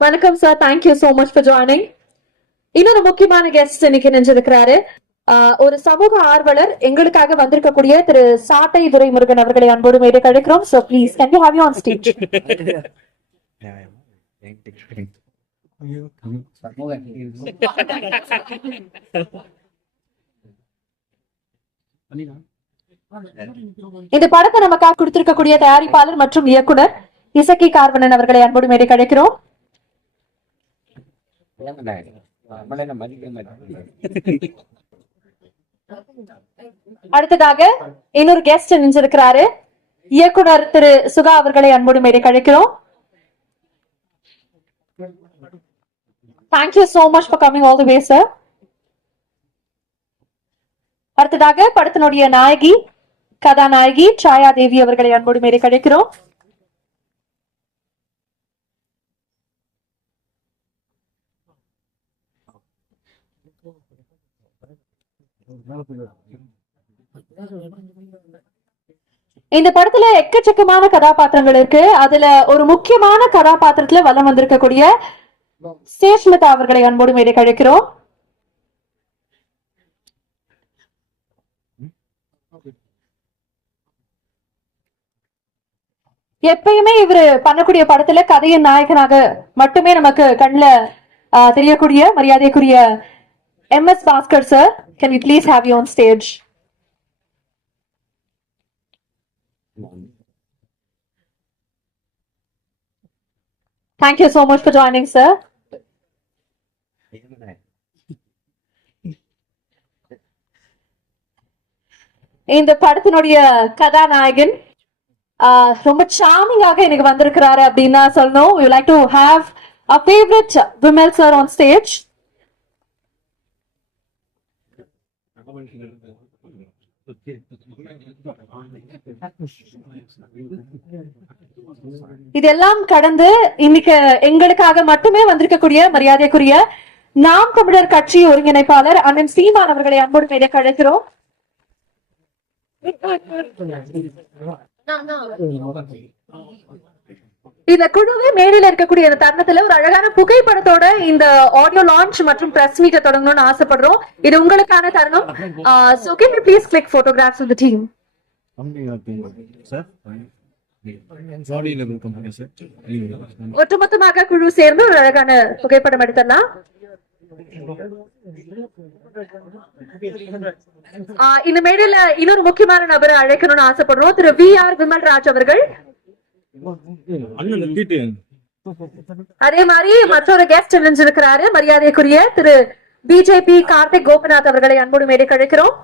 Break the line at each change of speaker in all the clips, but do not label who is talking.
வணக்கம் sir thank you so much for joining இன்னொரு முக்கியமான கெஸ்ட் இன்னைக்கு நினைஞ்சிருக்கிறாரு ஒரு சமூக ஆர்வலர் எங்களுக்காக வந்திருக்கக்கூடிய திரு சாட்டை துரைமுருகன் அவர்களை அன்போடு மேடை கழிக்கிறோம் so please can you have you on stage இந்த படத்தை நமக்காக கொடுத்திருக்கக்கூடிய தயாரிப்பாளர் மற்றும் இயக்குனர் இசக்கி கார்வனன் அவர்களை அன்போடு மேடை கழிக்கிறோம் அடுத்ததாக இன்னொரு கெஸ்ட் நினைச்சிருக்கிறாரு இயக்குனர் திரு சுகா அவர்களை அன்போடு மேடை கழிக்கிறோம். Thank you so much for coming all the way sir அடுத்ததாக படத்தினுடைய நாயகி கதாநாயகி சாயா தேவி அவர்களை அன்போடு மேடை கழிக்கிறோம். இந்த படத்துல எக்கச்சக்கமான கதாபாத்திரங்கள் இருக்கு. அதுல ஒரு முக்கியமான கதாபாத்திரத்துல வலம் வந்திருக்கக்கூடிய சேஷ்மிதா அவர்களை அன்போடு மேடை கழிக்கிறோம். எப்பயுமே இவரு பண்ணக்கூடிய படத்துல கதையின் நாயகனாக மட்டுமே நமக்கு கண்ணுல தெரியக்கூடிய மரியாதைக்குரிய M S Bhaskar sir. Can we please have you on stage? Thank you so much for joining, sir. இந்த படத்தினுடைய கதாநாயகன் ரொம்ப சாமிங்காக எனக்கு வந்திருக்கிறாரு அப்படின்னு சொல்லணும் you like to have a favourite Vimal sir on stage இதெல்லாம் கடந்து இன்னைக்கு எங்களுக்காக மட்டுமே வந்திருக்கக்கூடிய மரியாதைக்குரிய நாம் தமிழர் கட்சி ஒருங்கிணைப்பாளர் அண்ணன் சீமான் அவர்களை அன்போடு மேலே கழைக்கிறோம் இந்த குழுவே மேடையில இருக்கக்கூடிய இந்த தருணத்துல ஒரு அழகான புகைப்படத்தோட இந்த ஆடியோ லான்ச் மற்றும் பிரஸ் மீட்டை தொடங்கணும்னு ஆசைப்படுறோம். இது உங்களுக்கான தருணம். So can you please click photographs of the team ஒட்டுமொத்தமாக குழு சேர்ந்து ஒரு அழகான புகைப்படம் எடுத்தலாம் இந்த மேடையில இன்னொரு முக்கியமான நபரை அழைக்கணும்னு ஆசைப்படுறோம். திரு வி ஆர் விமல் ராஜ் அவர்கள். அதே மாதிரி மற்றொரு கெஸ்ட் இணைஞ்சிருக்கிறாரு மரியாதைக்குரிய திரு பிஜேபி கார்த்திக் கோபிநாத் அவர்களை அன்போடு மேடை கழிக்கிறோம்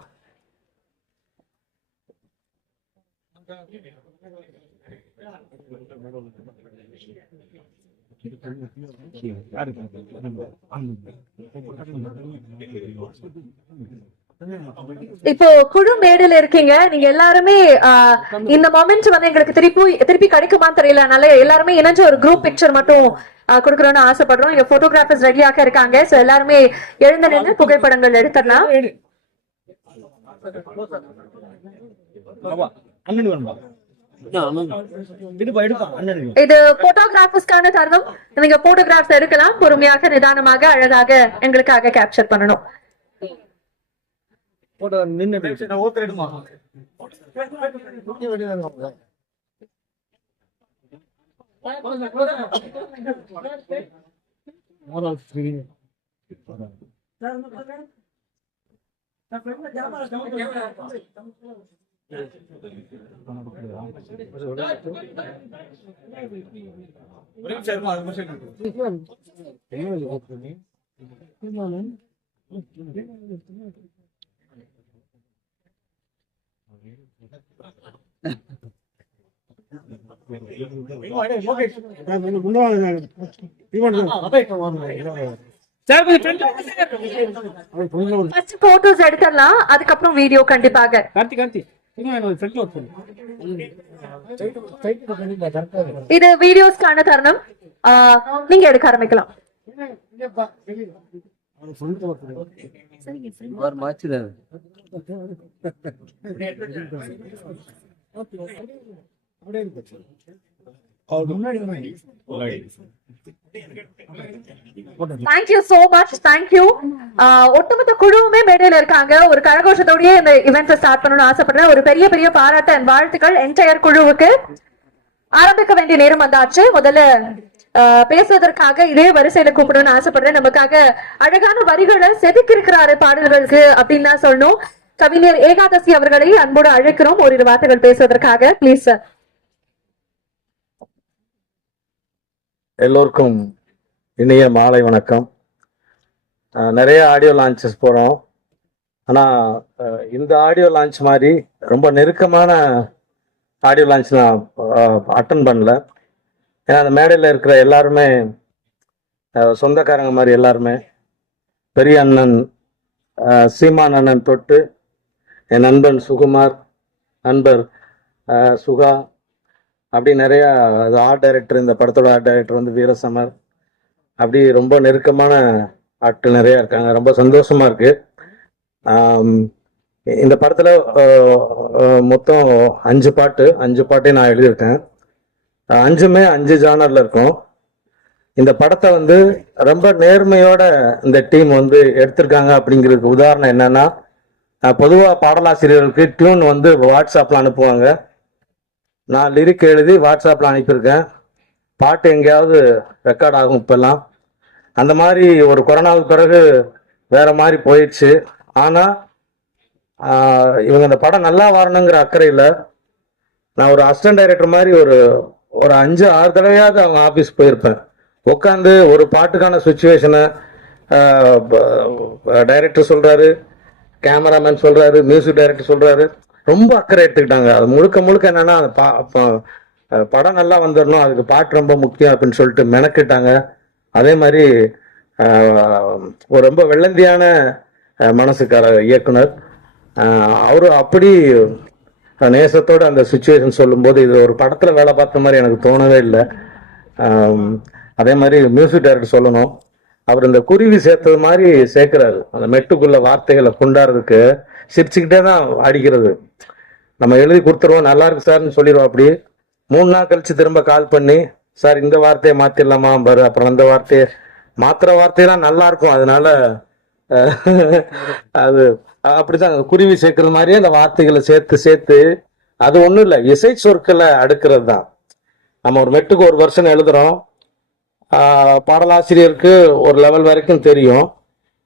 இப்போ குழு மேடையில இருக்கீங்க. நீங்க எல்லாருமே இந்த மொமெண்ட் வந்து எங்களுக்கு திருப்பி திருப்பி கிடைக்குமான்னு தெரியல. அதனால எல்லாருமே இணைஞ்சு ஒரு குரூப் பிக்சர் மட்டும் கொடுக்கணும்னு ஆசைப்படுறோம். இங்க போட்டோகிராஃபர்ஸ் ரெடியாக இருக்காங்க. சோ எல்லாருமே எழுந்து நின்று புகைப்படங்கள் எடுத்துடலாம். இது போட்டோகிராஃபர்ஸ்க்கான தருணம். நீங்க போட்டோகிராஃப்ஸ் எடுக்கலாம். பொறுமையாக நிதானமாக அழகாக எங்களுக்காக கேப்சர் பண்ணணும்.
போட்டோ நின்று ஓத்தர் எடுமா ஒரே நிமிஷம் இருமா, ஒரு நிமிஷம் இரு.
ஃபர்ஸ்ட் போட்டோஸ் எடுத்துடலாம் அதுக்கப்புறம் வீடியோ கண்டிப்பாக.
கார்த்தி கார்த்தி
இது வீடியோஸ்க்கான தருணம். ஆஹ், நீங்க எடுக்க ஆரம்பிக்கலாம்.
மாச்சு தான்
முன்னாடி
தேங்க்யூ சோ மச் தேங்க்யூ ஒட்டுமொத்த குழுவுமே மேடையில இருக்காங்க. ஒரு கரகோஷத்தோடயே இந்த இவெண்ட்டை ஸ்டார்ட் பண்ணணும்னு ஆசைப்படுறேன். ஒரு பெரிய பெரிய பாராட்டு and வாழ்த்துக்கள் என்டையர் குழுவுக்கு. ஆரம்பிக்க வேண்டிய நேரம் வந்தாச்சு. முதல்ல பேசுவதற்காக இதே வரிசையில கூப்பிடணும்னு ஆசைப்படுறேன். நமக்காக அழகான வரிகளை செதுக்கிருக்கிறாரு பாடல்களுக்கு அப்படின்னு தான் சொல்லணும். கவிஞர் ஏகாதசி அவர்களை அன்போடு அழைக்கிறோம். ஓரிரு வார்த்தைகள் பேசுவதற்காக. ப்ளீஸ் சார்
எல்லோருக்கும் இனிய மாலை வணக்கம். நிறைய ஆடியோ லான்ச்சஸ் போகிறோம் ஆனால் இந்த ஆடியோ லான்ச் மாதிரி ரொம்ப நெருக்கமான ஆடியோ லான்ச் நான் அட்டன் பண்ணல. ஏன்னா அந்த மேடையில் இருக்கிற எல்லாருமே சொந்தக்காரங்க மாதிரி எல்லாருமே பெரிய அண்ணன் சீமான் அண்ணன் தொட்டு என் நண்பன் சுகுமார் நண்பர் சுகா அப்படி நிறையா அது ஆர்ட் டைரக்டர் இந்த படத்தோட ஆர்ட் டைரக்டர் வந்து வீரசமர். அப்படி ரொம்ப நெருக்கமான ஆட்கள் நிறையா இருக்காங்க. ரொம்ப சந்தோஷமா இருக்கு. இந்த படத்தில் மொத்தம் அஞ்சு பாட்டு அஞ்சு பாட்டையும் நான் எழுதியிருக்கேன். அஞ்சுமே அஞ்சு ஜானர்ல இருக்கும். இந்த படத்தை வந்து ரொம்ப நேர்மையோட இந்த டீம் வந்து எடுத்திருக்காங்க அப்படிங்கிறதுக்கு உதாரணம் என்னன்னா பொதுவாக பாடலாசிரியர்களுக்கு டியூன் வந்து வாட்ஸ்அப்பில் அனுப்புவாங்க. நான் லிரிக் எழுதி வாட்ஸ்அப்பில் அனுப்பியிருக்கேன். பாட்டு எங்கேயாவது ரெக்கார்ட் ஆகும் இப்பெல்லாம். அந்த மாதிரி ஒரு கொரோனாவுக்கு பிறகு வேற மாதிரி போயிடுச்சு. ஆனால் இவங்க அந்த படம் நல்லா வரணுங்கிற அக்கறையில் நான் ஒரு அசிஸ்டன்ட் டைரக்டர் மாதிரி ஒரு ஒரு அஞ்சு ஆறு தடவையாவது அவங்க ஆஃபீஸ் போயிருப்பேன். உட்காந்து ஒரு பாட்டுக்கான சுச்சுவேஷனை டைரக்டர் சொல்கிறாரு கேமராமேன் சொல்கிறாரு மியூசிக் டைரக்டர் சொல்கிறாரு ரொம்ப அக்கறை எடுத்துக்கிட்டாங்க. அது முழுக்க முழுக்க என்னென்னா அந்த பா- படம் நல்லா வந்துடணும் அதுக்கு பாட்டு ரொம்ப முக்கியம் அப்படின்னு சொல்லிட்டு மெனக்கிட்டாங்க. அதே மாதிரி ஒரு ரொம்ப வெள்ளந்தியான மனசுக்கார இயக்குனர். அவரு அப்படி நேசத்தோடு அந்த சுச்சுவேஷன் சொல்லும்போது இது ஒரு படத்தில் வேலை பார்த்த மாதிரி எனக்கு தோணவே இல்லை. அதே மாதிரி மியூசிக் டைரக்டர் சொல்லணும். அவர் இந்த குருவி சேர்த்தது மாதிரி சேர்க்கிறாரு. அந்த மெட்டுக்குள்ள வார்த்தைகளை கொண்டாடுறதுக்கு சிரிச்சுக்கிட்டே தான் அடிக்கிறது. நம்ம எழுதி கொடுத்துருவோம் நல்லா இருக்கு சார்னு சொல்லிடுவோம் அப்படி. மூணு நாள் கழிச்சு திரும்ப கால் பண்ணி சார் இந்த வார்த்தையை மாத்திரலாமா பாரு அப்புறம் அந்த வார்த்தையை. மாத்திர வார்த்தையெல்லாம் நல்லா இருக்கும் அதனால அது அப்படிதான். குருவி சேர்க்கறது மாதிரியே அந்த வார்த்தைகளை சேர்த்து சேர்த்து அது ஒண்ணும் இல்லை. இசை சொற்களை அடுக்கிறது தான் நம்ம ஒரு மெட்டுக்கு ஒரு வருஷம் எழுதுறோம். பாடலாசிரியருக்கு ஒரு லெவல் வரைக்கும் தெரியும்.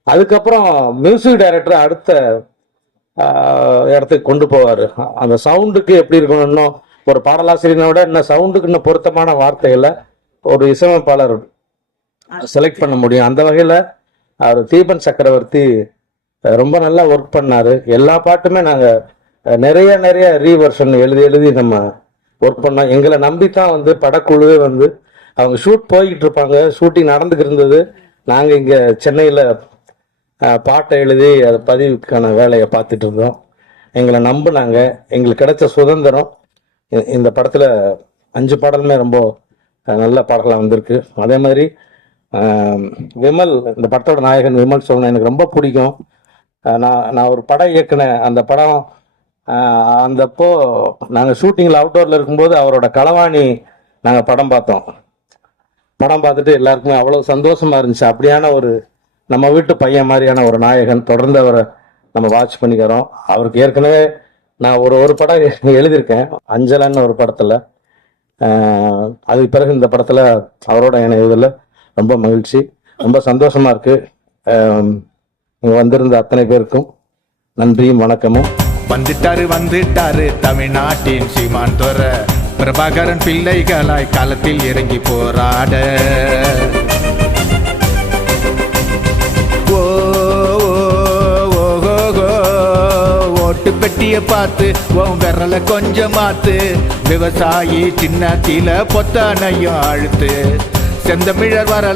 அதுக்கப்புறம் மியூசிக் டைரக்டர் அடுத்த இடத்துக்கு கொண்டு போவார். அந்த சவுண்டுக்கு எப்படி இருக்கணும்னு ஒரு பாடலாசிரியனை விட இன்னும் சவுண்டுக்கு இன்னும் பொருத்தமான வார்த்தைகளை ஒரு இசையமைப்பாளர் செலக்ட் பண்ண முடியும். அந்த வகையில் அவர் தீபன் சக்கரவர்த்தி ரொம்ப நல்லா ஒர்க் பண்ணாரு. எல்லா பாட்டுமே நாங்கள் நிறைய நிறைய ரீவர்ஷன் எழுதி எழுதி நம்ம ஒர்க் பண்ணோம். எங்களை நம்பி தான் வந்து படக்குழுவே வந்து அவங்க ஷூட் போய்கிட்டு இருப்பாங்க. ஷூட்டிங் நடந்துக்கிட்டு இருந்தது. நாங்கள் இங்கே சென்னையில் பாட்டை எழுதி அதை பதிவுக்கான வேலையை பார்த்துட்டு இருந்தோம். எங்களை நம்பினாங்க. எங்களுக்கு கிடைச்ச சுதந்திரம். இந்த படத்தில் அஞ்சு பாடலுமே ரொம்ப நல்ல பாடலாக வந்திருக்கு. அதே மாதிரி விமல் இந்த படத்தோட நாயகன் விமல் சொல்லணும் எனக்கு ரொம்ப பிடிக்கும். நான் நான் ஒரு படம் இயக்குனேன். அந்த படம் அந்தப்போ நாங்கள் ஷூட்டிங்கில் அவுட்டோரில் இருக்கும்போது அவரோட களவாணி நாங்கள் படம் பார்த்தோம். படம் பார்த்துட்டு எல்லாருக்குமே அவ்வளோ சந்தோஷமா இருந்துச்சு. அப்படியான ஒரு நம்ம வீட்டு பையன் மாதிரியான ஒரு நாயகன் தொடர்ந்து அவரை நம்ம வாட்ச் பண்ணிக்கிறோம். அவருக்கு ஏற்கனவே நான் ஒரு ஒரு படம் எழுதியிருக்கேன். அஞ்சலன்னு ஒரு படத்தில். அதுக்கு பிறகு இந்த படத்தில் அவரோட இணைவதில் ரொம்ப மகிழ்ச்சி. ரொம்ப சந்தோஷமாக இருக்குது வந்திருந்த அத்தனை பேருக்கும் நன்றியும் வணக்கமும்.
வந்துட்டாரு வந்துட்டாரு தமிழ்நாட்டின் சீமான் துற. பிரபாகரன் பிள்ளைகளாய் களத்தில் இறங்கி போராட. ஓ, ஓ, ஓட்டு பெட்டிய பார்த்து உன் விரல கொஞ்சம் மாத்து. விவசாயி சின்னத்தில பொத்தானையும் அழுத்து. செந்தமிழர் வரல